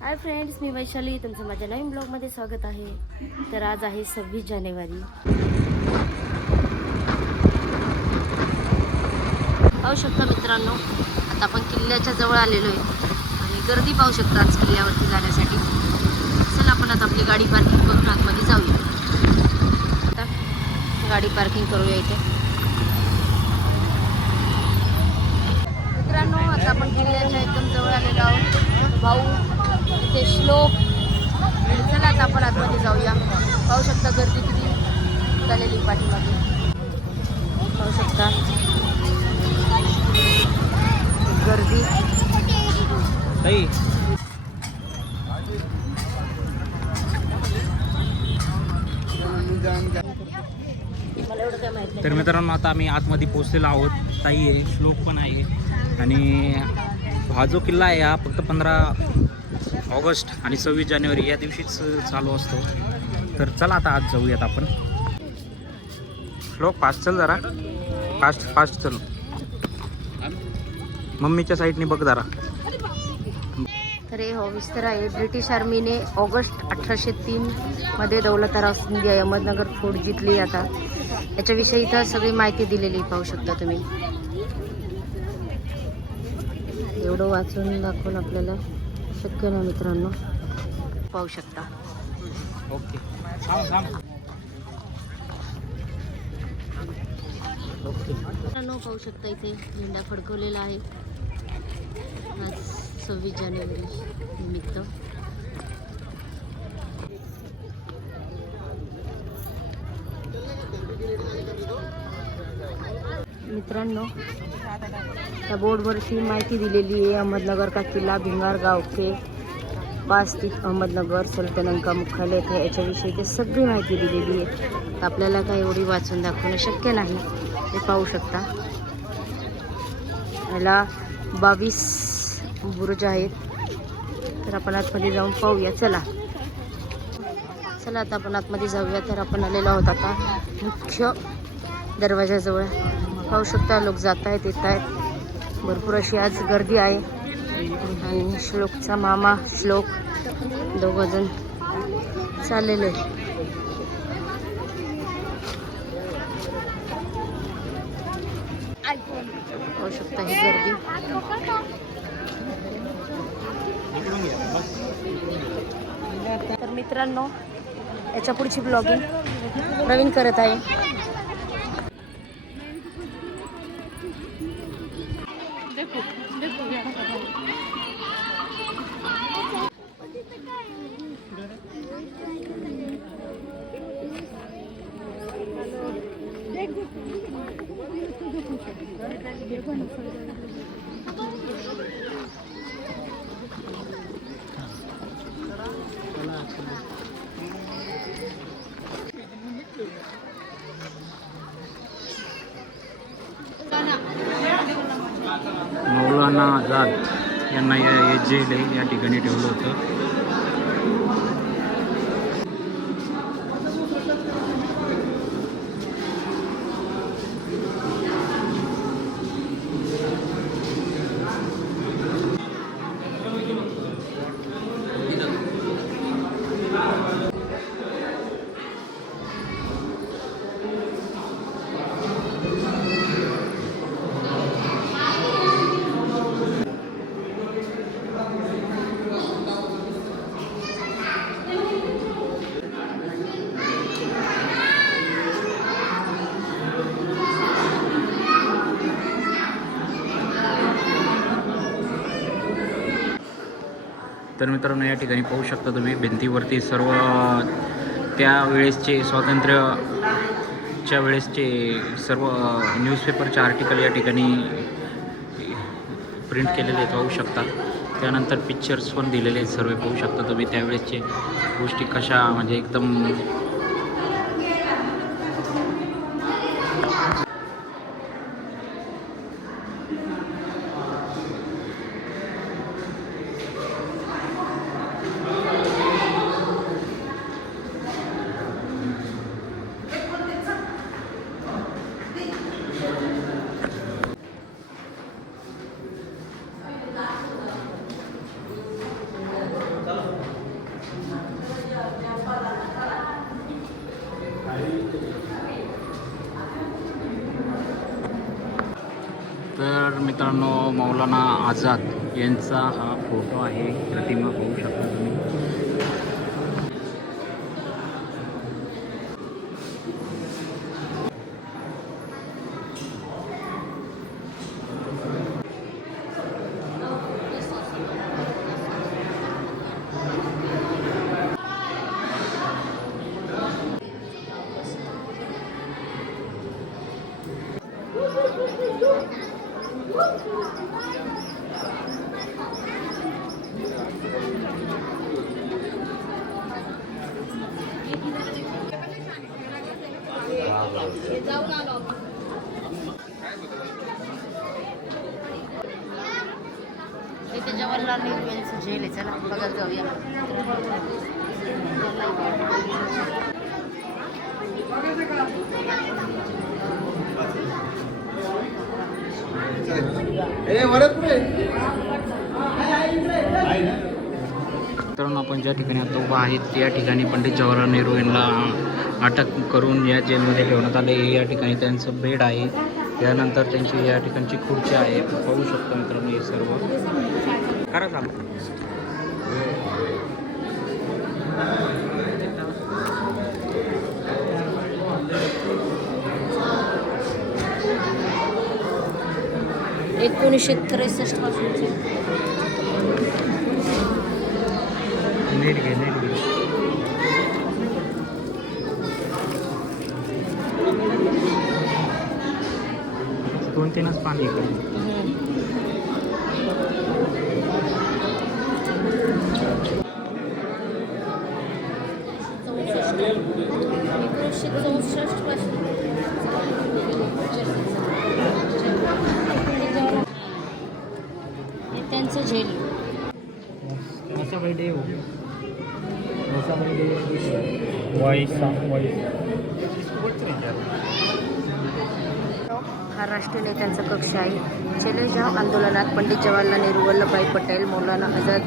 Hi friends, मी वैशाली. तुमचं माझ्या नवीन ब्लॉगमध्ये स्वागत आहे. तर आज आहे 26 जानेवारी. पाहू शकता मित्रांनो, आता आपण किल्ल्याच्या जवळ आलेलो आहे आणि गर्दी पाहू शकता आज किल्ल्यावरती जाण्यासाठी. चला आपण आता आपली गाडी पार्किंग करून आतमध्ये जाऊया. आता गाडी पार्किंग करूया इथे. मित्रांनो, आता आपण किल्ल्याच्या एकदम जवळ आलेलो आहोत. भाऊ इथे श्लोक. चला आता आपण आतमध्ये जाऊया. पाहू शकता गर्दी किती झालेली पाठीमागे. पाहू शकता गर्दी. तर मित्रांनो, आता आम्ही आतमध्ये पोहोचलेलो आहोत. ताई आहे, श्लोक पण आहे आणि हा जो किल्ला आहे हा फक्त 15 ऑगस्ट आणि 26 जानेवारी या दिवशीच चालू असतो. तर चला आता आज जाऊयात आपण. श्लोक फास्ट चल, जरा फास्ट चल. मम्मीच्या साईडने बघ जरा. तर हे विस्तार आहे. ब्रिटिश आर्मीने ऑगस्ट 1803 मध्ये दौलतराव सिंधिया अहमदनगर फोर्ट जिंकली. आता याच्याविषयी इथं सगळी माहिती दिलेली पाहू शकता तुम्ही. एवढं वाचून दाखवून आपल्याला शक्य नाही मित्रांनो. पाहू शकता. ओके. मित्रांनो, पाहू शकता इथे झेंडा फडकवलेला आहे आज 26 जानेवारी निमित्त. मित्रांनो, त्या बोर्डवरची माहिती दिलेली आहे. अहमदनगर का किल्ला भिंगार गाव के पास स्थित अहमदनगर सल्तनत का मुख्यालय आहे. याच्याविषयी ते सगळी माहिती दिलेली आहे. तर आपल्याला काय एवढी वाचून दाखवणं शक्य नाही. ते पाहू शकता. याला 22 बुरुज आहेत. तर आपण आतमध्ये जाऊन पाहूया. चला आता आपण आतमध्ये जाऊया. तर आपण आलेलो आहोत आता मुख्य दरवाजाजवळ. पाहू शकता लोक जात आहेत येत आहेत. भरपूर अशी आज गर्दी आहे. आणि श्लोकचा मामा श्लोक दोघंजण चाललेले. पाहू शकता ही गर्दी. तर मित्रांनो, याच्या पुढची ब्लॉगिंग नवीन करत आहे. मौलाना आझाद यांना या जेल आहे या ठिकाणी ठेवलं होतं. तर मित्रांनो, या ठिकाणी पाहू शकता तुम्ही भिंतीवरती सर्व त्यावेळेसचे स्वातंत्र्याच्या वेळेसचे सर्व न्यूजपेपरचे आर्टिकल या ठिकाणी प्रिंट केलेले पाहू शकता. त्यानंतर पिक्चर्स पण दिलेले आहेत सर्व पाहू शकता तुम्ही. त्यावेळेसचे गोष्टी कशा म्हणजे एकदम तर मित्रांनो, मौलाना आझाद यांचा हा फोटो आहे, प्रतिमा पाहू शकता तुम्ही. इथे जवाहरलाल नेहरू यांचं जेल आहे, चला बघत जाऊया. मित्रांनो, आपण ज्या ठिकाणी आता उभा आहेत त्या ठिकाणी पंडित जवाहरलाल नेहरू यांना अटक करून या जेलमध्ये ठेवण्यात आले. या ठिकाणी त्यांचं बेड आहे, त्यानंतर त्यांची या ठिकाणची खुर्ची आहे, पाहू शकतो मित्रांनो. हे सर्व करा चालू. एकोणीसशे 63 पासूनचे नीट घे, नीट घे. 2-3च पाणी इकडे. त्यांचं झेल हा राष्ट्रीय नेत्यांचा कक्ष आहे. चले जाव आंदोलनात पंडित जवाहरलाल नेहरू, वल्लभभाई पटेल, मौलाना आझाद,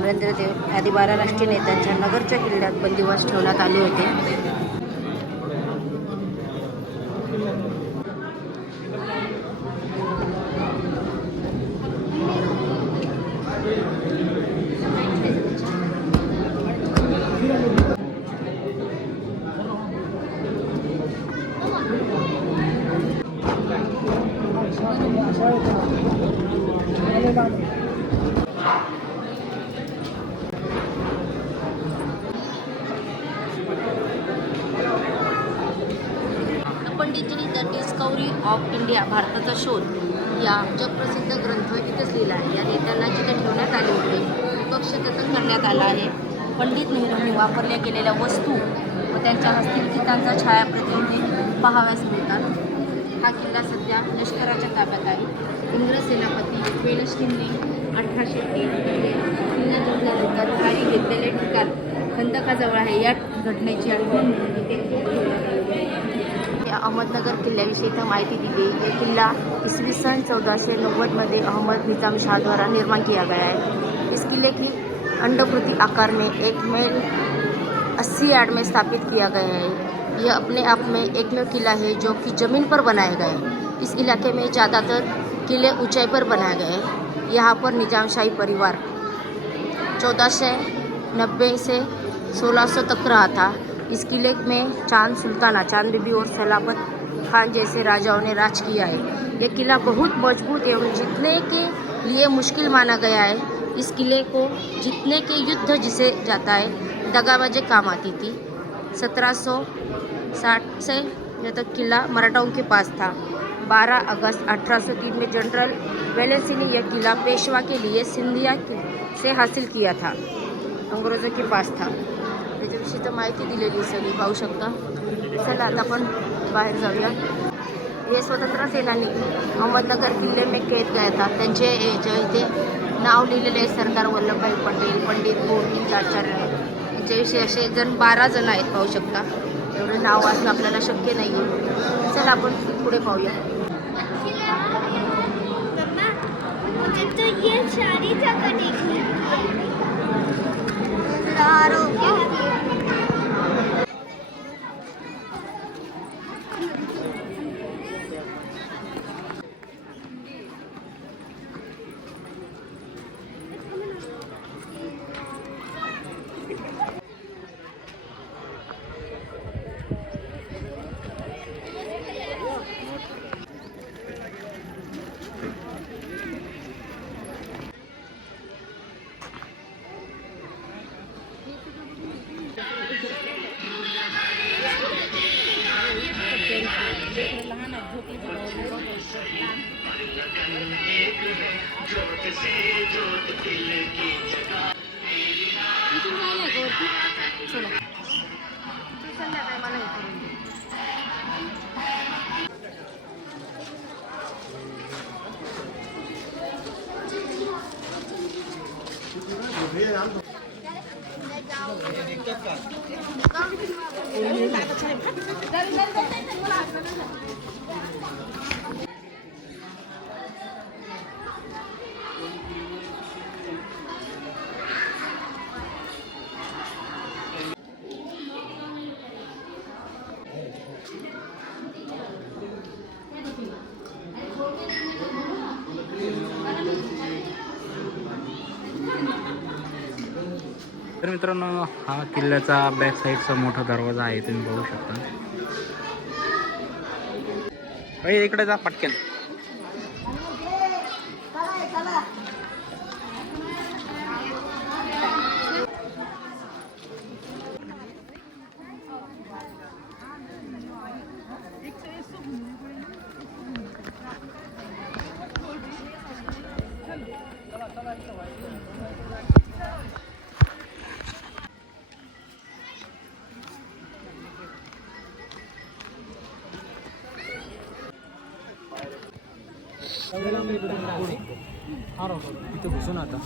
नरेंद्र देव आदी 12 राष्ट्रीय नेत्यांच्या नगरच्या किल्ल्यात बंदिवास ठेवण्यात आले होते. पंडितजींनी द डिस्कवरी ऑफ इंडिया, भारताचा शोध या जगप्रसिद्ध ग्रंथ इथेच लिहिला आहे. या नेत्यांना जिथे ठेवण्यात आले होते कक्ष जतन करण्यात आला आहे. पंडित नेहरूंनी वापरल्या गेलेल्या वस्तू व त्यांच्या हस्तलिखितांचा छायाप्रती इथे पाहाव्यास मिळतात. हा किल्ला सध्या लष्कराच्या ताब्यात आहे. इंग्रज सेनापती वेलस्टिनने 1803 मध्ये किल्ला जिंकल्यानंतर काही घेतलेले ठिकाण खंदकाजवळ आहे. या घटनेची आठवण अहमदनगर किल्ल्याविषयी इथं माहिती दिली. ये किला ईस्वी सन 1490 अहमद निजाम शाह द्वारा निर्माण किया गया है. इस किले की अंडाकृति आकार में 1 मील 80 यार्ड में स्थापित किया गया है. यह अपने आप में एकमेव किला है जो कि ज़मीन पर बनाया गया है. इस इलाके में ज़्यादातर किले ऊंचाई पर बनाए गए हैं. यहाँ पर निजामशाही परिवार 1490 से 1600 तक रहा था. इस किले में चांद सुल्ताना, चांद बीबी और सलाबत खान जैसे राजाओं ने राज किया है. यह किला बहुत मजबूत एवं जीतने के लिए मुश्किल माना गया है. इस किले को जीतने के युद्ध जिसे जाता है दगाबाजी काम आती थी. 1760 से यह तक किला मराठाओं के पास था. 12 अगस्त 1803 में जनरल वेलेंसी ने यह किला पेशवा के लिए सिंधिया से हासिल किया था. अंग्रेजों के पास था. त्याच्याविषयी तर माहिती दिलेली सगळी पाहू शकता. चला आता आपण बाहेर जाऊया. हे स्वतंत्र सेनानी अहमदनगर किल्ले में कैद गया था. त्यांचे इथे नाव लिहिलेले आहे. सरदार वल्लभभाई पटेल, पंडित गोविंद आचार्य यांच्याविषयी असे 12 जण आहेत, पाहू शकता. एवढं नाव वाचणं आपल्याला शक्य नाही आहे. चला आपण पुढे पाहूया. इथून जायला का वरती? चला संध्याकाळी मला हे करून दे. तर मित्रांनो, हा किल्ल्याचा बॅक साईडचा मोठा दरवाजा आहे, तुम्ही बघू शकता. इकडे जा पटकन. तिथे घुसून आता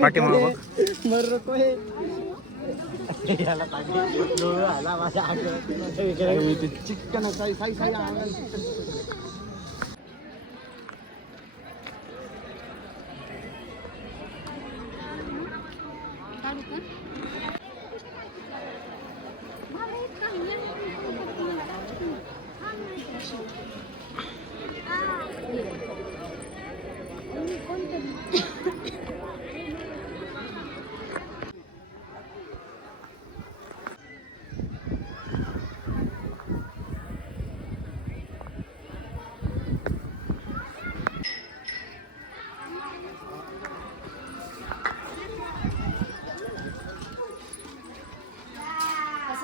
पाठीमागं बघ. चिकन साई साई साई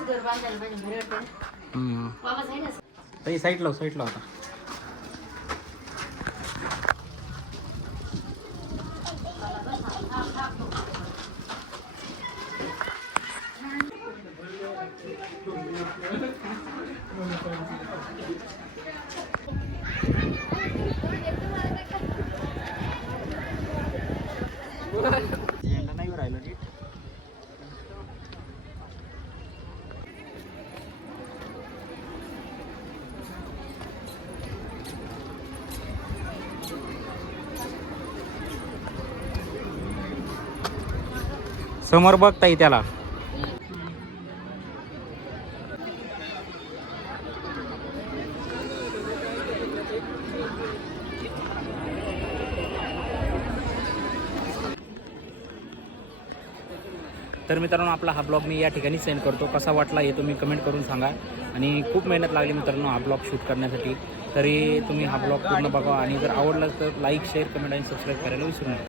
घर बांधायला पाहिजे, भारी वाटतं ना. बाबा जाई ना. साईडला साईडला होता. नाही राहिलं नीट. समोर बघताय त्याला. तर मित्रांनो, आपला हा ब्लॉग मी या ठिकाणी सेंड करतो. कसा वाटला हे तुम्ही कमेंट करून सांगा. आणि खूप मेहनत लागली मित्रांनो हा ब्लॉग शूट करण्यासाठी. तरी तुम्ही हा ब्लॉग पूर्ण बघा आणि जर आवडला तर लाईक, शेअर, कमेंट आणि सबस्क्राईब करायला विसरू नका.